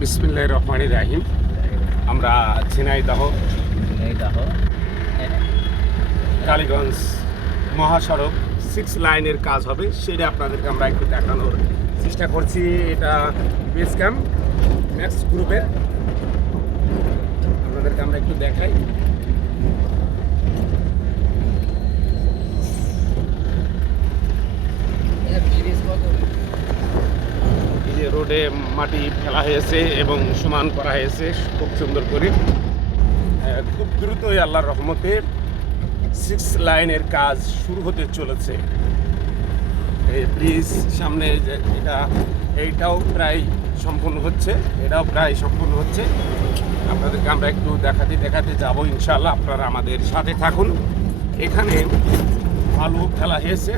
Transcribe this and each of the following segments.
বিসমিল্লাহ রহমান রাহিম। আমরা ঝিনাইদহ ঝিনাইদহ। কালীগঞ্জ মহাসড়ক সিক্স লাইনের কাজ হবে সেটা আপনাদেরকে আমরা একটু দেখানোর চেষ্টা করছি। এটা বেস ক্যাম্প ম্যাক্স গ্রুপের আপনাদেরকে আমরা একটু দেখাই ব্রিজ কত এই যে রোডে মাটি ফেলা হয়েছে এবং সমান করা হয়েছে খুব সুন্দর করে। খুব দ্রুতই আল্লাহর রহমতে সিক্স লাইনের কাজ শুরু হতে চলেছে। ব্রিজ সামনে এটা, এইটাও প্রায় সম্পূর্ণ হচ্ছে, এটাও প্রায় সম্পূর্ণ হচ্ছে। আপনাদেরকে আমরা একটু দেখাতে দেখাতে যাব ইনশাল্লাহ আপনারা আমাদের সাথে থাকুন। এখানে আলু ফেলা হয়েছে।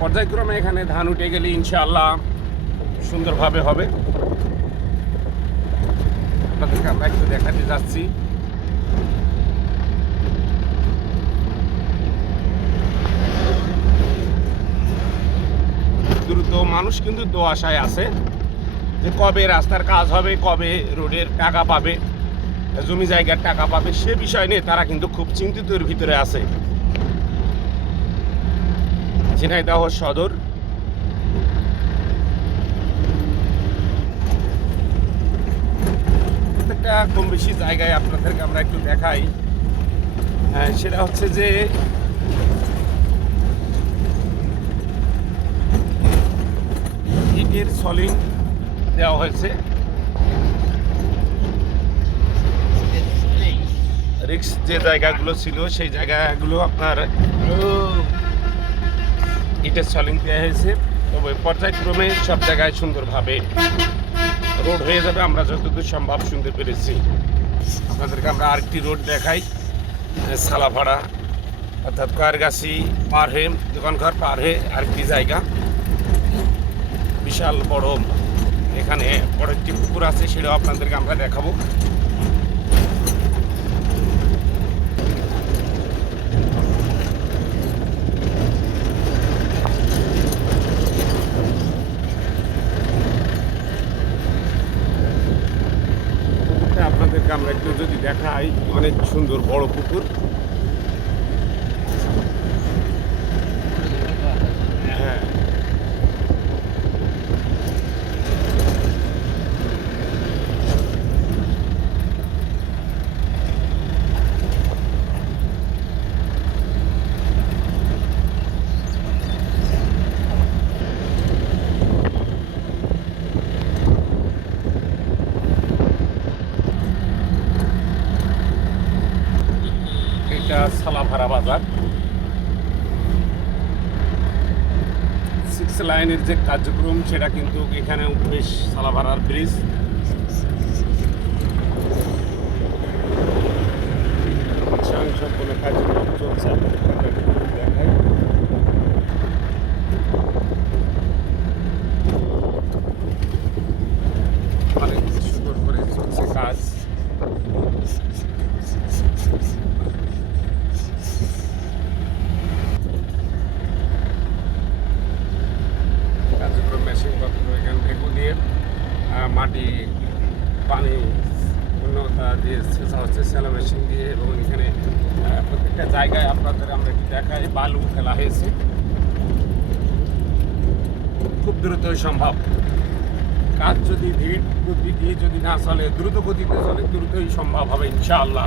পর্যায়ক্রমে এখানে ধান উঠে গেলে ইনশাআল্লাহ সুন্দরভাবে হবে। আপনাদেরকে আমরা একটু দেখাতে যাচ্ছি। দ্রুত মানুষ কিন্তু দো আশায় আছে যে কবে রাস্তার কাজ হবে, কবে রোডের টাকা পাবে, জমি জায়গার টাকা পাবে, সে বিষয় নিয়ে তারা কিন্তু খুব চিন্তিতর ভিতরে আছে। ঝিনাইদহ সদর প্রত্যেকটা কম বেশি জায়গায় আপনাদেরকে আমরা একটু দেখাই। হ্যাঁ, সেটা হচ্ছে যে ইটের সলিং দেওয়া হয়েছে। রিক্স যে জায়গাগুলো ছিল সেই জায়গাগুলো আপনার ইটের সলিং দেওয়া হয়েছে। তবে পর্যায়ক্রমে সব জায়গায় সুন্দরভাবে রোড হয়ে যাবে, আমরা যতদূর সম্ভব শুনতে পেরেছি। আপনাদেরকে আমরা আরেকটি রোড দেখাই সালাপাড়া অর্থাৎ কয়ারগাছি পার হয়ে দোকানঘর পার হয়ে আরেকটি জায়গা। বিশাল বড়, এখানে বড় একটি পুকুর আছে, সেটাও আপনাদেরকে আমরা দেখাবো পুকুরটা আপনাদেরকে আমরা একটু যদি দেখাই অনেক সুন্দর বড় পুকুর হ্যাঁ এটা সালাভারা বাজার। সিক্স লাইনের যে কার্যক্রম, সেটা কিন্তু এখানে বেশ সালাভারার ব্রিজ সম্পূর্ণ কার্যক্রম চলছে দেখাই অনেক সুন্দর করে চলছে কাজ কার্যক্রম মেশিন পত্র এখান থেকে দিয়ে মাটি পানি উন্নতা দিয়ে সেচা হচ্ছে সেলো মেশিন দিয়ে এবং এখানে প্রত্যেকটা জায়গায় আপনাদের আমরা একটু দেখাই বালু ফেলা হয়েছে খুব দ্রুতই সম্ভব। কাজ যদি ধীর গতি দিয়ে যদি না চলে, দ্রুত গতিতে চলে, দ্রুতই সম্ভব হবে ইনশাআল্লাহ।